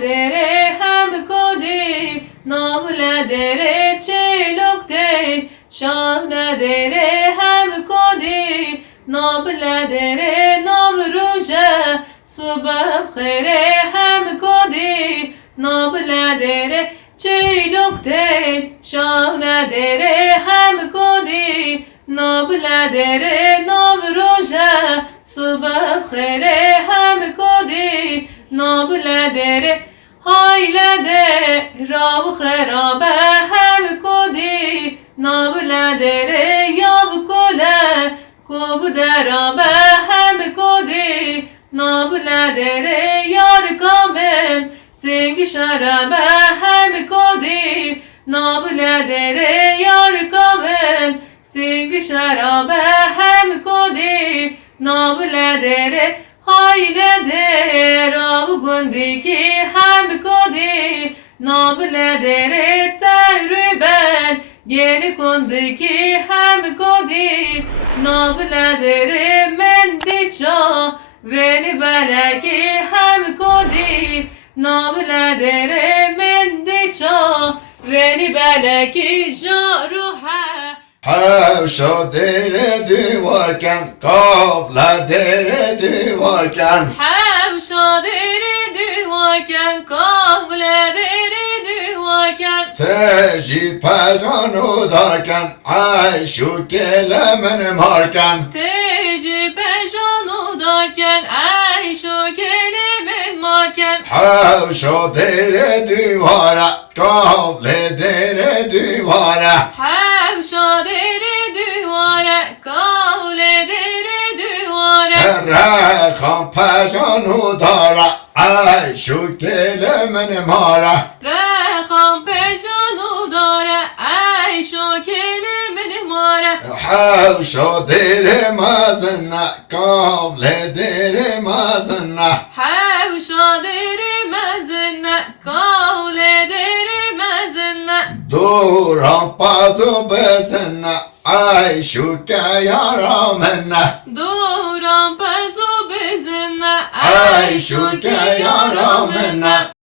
dere hem kodi navle dere çelok de şahne dere hem kodi navle dere navruje subah khere hem kodi navle dere çelok de şahne dere hem kodi navle dere navruje subah khere hem kodi navle dere hayle de rav kharabe hem kodi navle dere yav kole kub derabe hem kodi navle dere yar kamen sing şarabe hem kodi navle dere yar kamen sing şarabe hem kodi navle dere hayle de rav gundiki hem kodi navle dere terben geri kundiki hem kodi navle dere mendiça veni beleki hem kodi navle dere mendiça veni beleki jaruha Havşa deredi varken, kavla deredi varken, Havşa deredi varken, kavle deredi varken, teci pejanu darken, ayşu kelemenim harken, teci pejanu darken, ayşu kelimin varken, havşa deredi vara, kavle deredi vara, Havşa deredi vare, kavle deredi vare, Rekhan pejanu dara, ayşu kelemenim hara, Rekhan pejanu dare, ayşu kelimin vare, havşa derim azına, kavle derim azına, Havşa derimezine, kavle derimezine, duran pazu besine, ayşu ke yaramene, duran pezu bizine, ayşu ke yaramene.